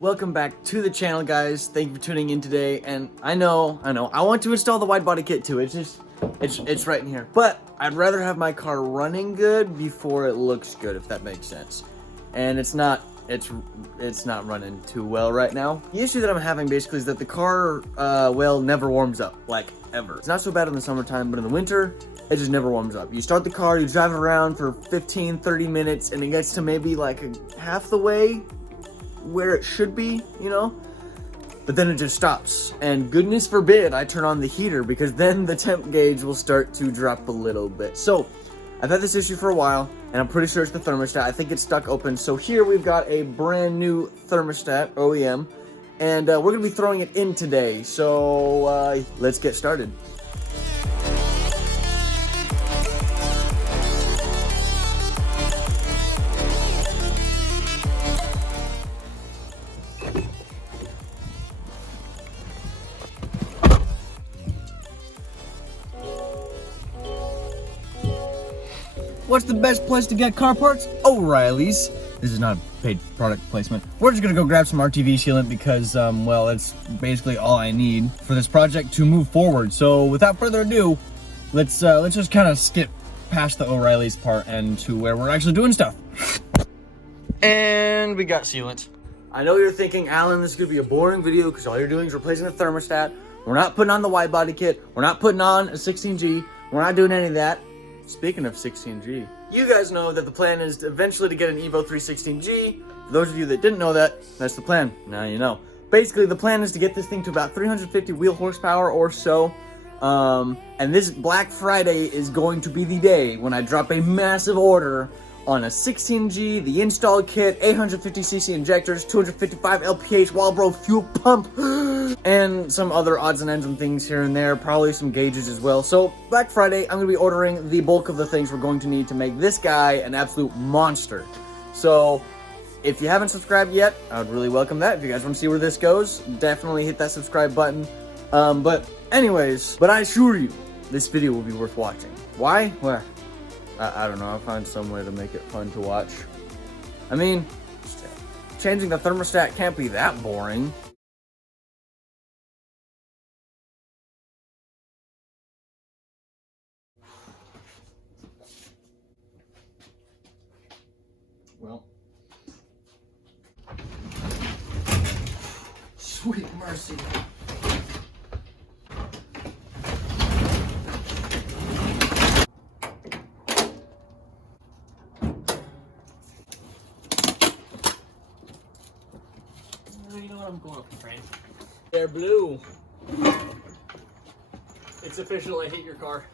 Welcome back to the channel, guys. Thank you for tuning in today. And I know, I want to install the wide body kit too. It's right in here. But I'd rather have my car running good before it looks good, if that makes sense. And it's not running too well right now. The issue that I'm having basically is that the car, never warms up, like ever. It's not so bad in the summertime, but in the winter, it just never warms up. You start the car, you drive it around for 15, 30 minutes, and it gets to maybe like half the way where it should be, you know, but then it just stops. And goodness forbid I turn on the heater, because then the temp gauge will start to drop a little bit. So I've had this issue for a while, and I'm pretty sure it's the thermostat. I think it's stuck open. So here we've got a brand new thermostat, OEM, and we're gonna be throwing it in today. So let's get started. What's the best place to get car parts? O'Reilly's. This is not a paid product placement. We're just gonna go grab some RTV sealant because, well, it's basically all I need for this project to move forward. So without further ado, let's just kind of skip past the O'Reilly's part and to where we're actually doing stuff. And we got sealant. I know you're thinking, Alan, this is gonna be a boring video because all you're doing is replacing the thermostat. We're not putting on the wide body kit. We're not putting on a 16G. We're not doing any of that. Speaking of 16G, you guys know that the plan is eventually to get an Evo 316G. For those of you that didn't know that, that's the plan. Now you know. Basically, the plan is to get this thing to about 350 wheel horsepower or so. And this Black Friday is going to be the day when I drop a massive order on a 16G, the install kit, 850cc injectors, 255 LPH Walbro fuel pump, and some other odds and ends and things here and there, probably some gauges as well. So Black Friday, I'm going to be ordering the bulk of the things we're going to need to make this guy an absolute monster. So if you haven't subscribed yet, I would really welcome that. If you guys want to see where this goes, definitely hit that subscribe button. But I assure you, this video will be worth watching. Why? Well, I don't know, I'll find some way to make it fun to watch. I mean, changing the thermostat can't be that boring. Well, sweet mercy. You know what, I'm going up the frame. They're blue. It's official, I hate your car.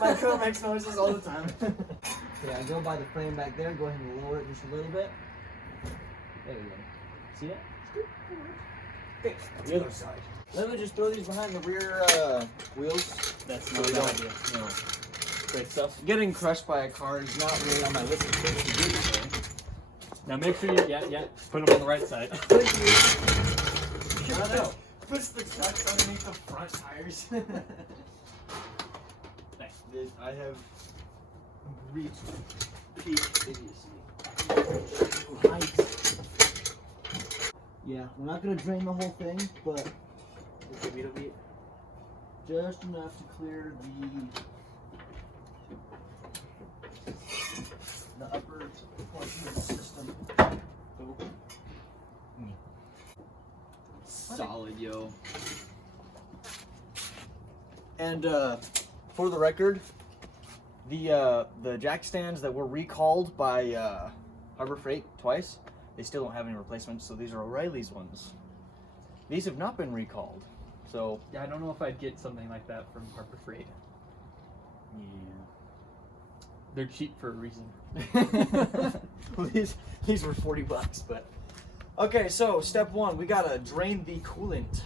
My car makes noises all the time. Okay, I go by the frame back there, go ahead and lower it just a little bit. There you go. See it? Okay, the other side. Let me just throw these behind the rear wheels. That's not a bad idea. No. Great stuff. Getting crushed by a car is not really on my list of things to do today. Now make sure you, put them on the right side. Thank you. Push the trucks underneath the front tires. Thanks. I have reached peak idiocy. Nice. Yeah, we're not gonna drain the whole thing, but just a little bit, just enough to clear the upper portion of the system. Oh. Solid, yo. And for the record, the jack stands that were recalled by Harbor Freight twice, they still don't have any replacements, so these are O'Reilly's ones. These have not been recalled, so Yeah, I don't know if I'd get something like that from Harbor Freight. yeah. They're cheap for a reason. Well, these were $40, but okay. So step one, we gotta drain the coolant.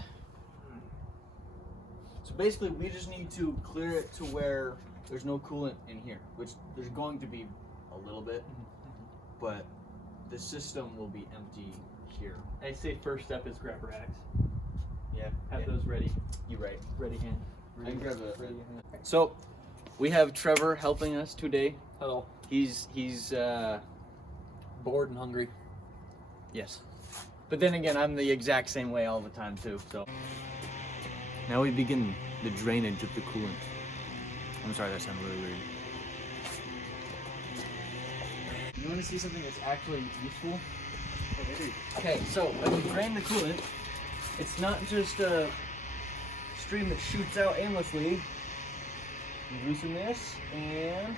So basically, we just need to clear it to where there's no coolant in here, which there's going to be a little bit, but the system will be empty here. I say first step is grab racks. Yeah. Have those ready. You're right. Ready hand. I can grab a. Ready hand. So We have Trevor helping us today. Hello. He's Bored and hungry. yes. But then again, I'm the exact same way all the time too, so. Now we begin the drainage of the coolant. I'm sorry, that sounded really weird. You want to see something that's actually useful? Okay, so when you drain the coolant, it's not just a stream that shoots out aimlessly. You loosen this, and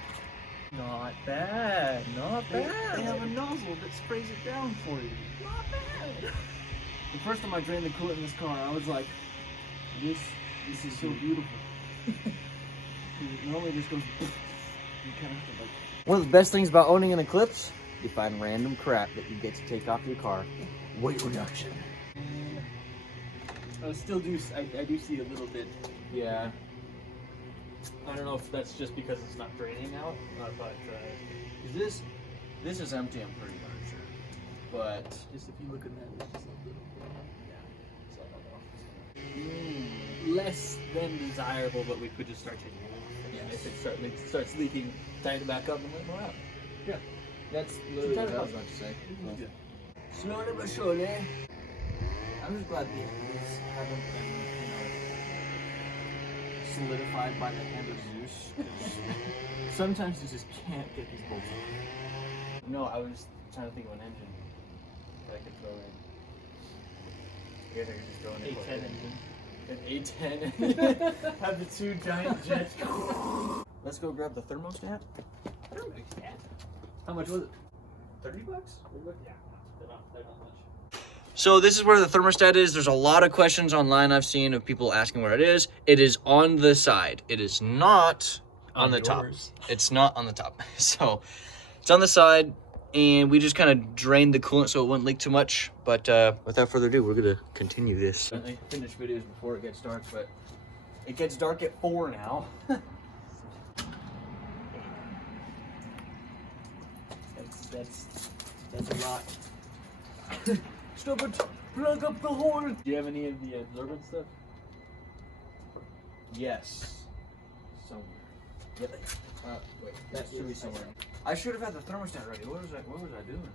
not bad, not bad. They have a nozzle that sprays it down for you. Not bad. The first time I drained the coolant in this car, I was like, this is so beautiful. It normally just goes. You kind of have to like. One of the best things about owning an Eclipse, you find random crap that you get to take off your car. Weight reduction. I do see a little bit. Yeah. I don't know if that's just because it's not draining out, but This is empty, I'm pretty darn sure. But just if you look at that, it's just a little bit. yeah. Less than desirable, but we could just start taking it off. Yes. If it starts leaking, tighten it back up and let it more out. Yeah. That's literally what I was about to say. Yeah. Slowly but surely. I'm just glad the ends haven't been, solidified by the hand of Zeus. 'Cause sometimes you just can't get these bolts off. No, I was trying to think of an engine that I could throw in. I guess I could just throw in A10 engine. An A10. Have the two giant jets. Let's go grab the thermostat. Thermostat. How much was it? $30? Yeah, they're not much. So this is where the thermostat is. There's a lot of questions online I've seen of people asking where it is. It is on the side. It is not on the top. It's not on the top. So it's on the side, and we just kind of drained the coolant so it wouldn't leak too much. But without further ado, we're gonna continue this. I finish videos before it gets dark, but it gets dark at 4 now. That's a lot. Stop it! Plug up the hole! Do you have any of the absorbent stuff? Yes. Somewhere. Yep. Wait, that should be somewhere. I should have had the thermostat ready. What was I doing?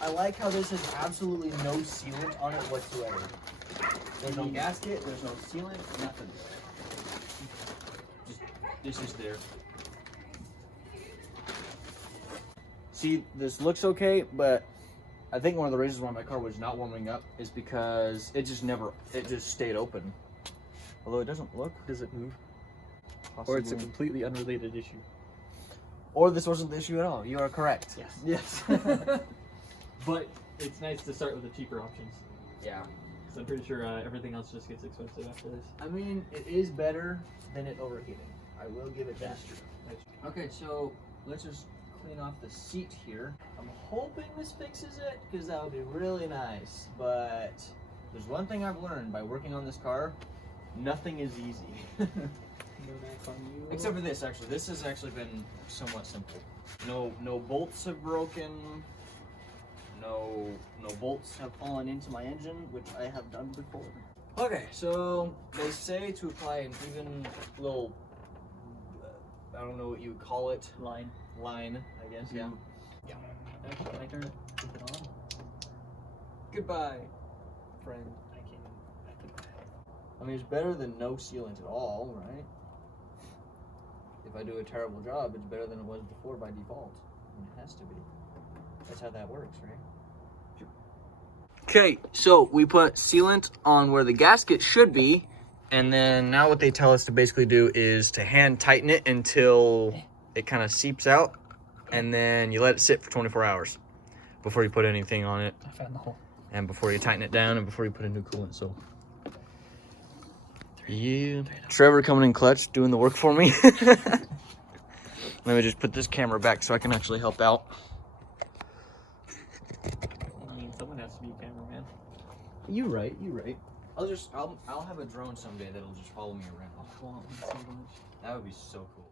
I like how this has absolutely no sealant on it whatsoever. There's no gasket, there's no sealant, nothing. This is there. See, this looks okay, but I think one of the reasons why my car was not warming up is because it just stayed open. Although it doesn't look. Does it move? Possibly. Or it's a completely unrelated issue. Or this wasn't the issue at all. You are correct. Yes. Yes. But it's nice to start with the cheaper options. Yeah. So I'm pretty sure everything else just gets expensive after this. I mean, it is better than it overheating. I will give it that. That's true. Okay, so let's just clean off the seat here. I'm hoping this fixes it, because that would be really nice. But there's one thing I've learned by working on this car: nothing is easy. Except for this, actually. This has actually been somewhat simple. No bolts have broken. No bolts have fallen into my engine, which I have done before. Okay, so they say to apply an even little, I don't know what you would call it. Line, I guess, yeah. Yeah. Can I turn it? Keep it on? Goodbye, friend. I mean, it's better than no sealant at all, right? If I do a terrible job, it's better than it was before by default. And it has to be. That's how that works, right? Okay, so we put sealant on where the gasket should be, and then now what they tell us to basically do is to hand tighten it until it kind of seeps out, and then you let it sit for 24 hours before you put anything on it. I found the hole. And before you tighten it down and before you put a new coolant, so. Yeah. Trevor coming in clutch, doing the work for me. Let me just put this camera back so I can actually help out. I mean, someone has to be a cameraman. You right. I'll have a drone someday that'll just follow me around. I want one so much. That would be so cool.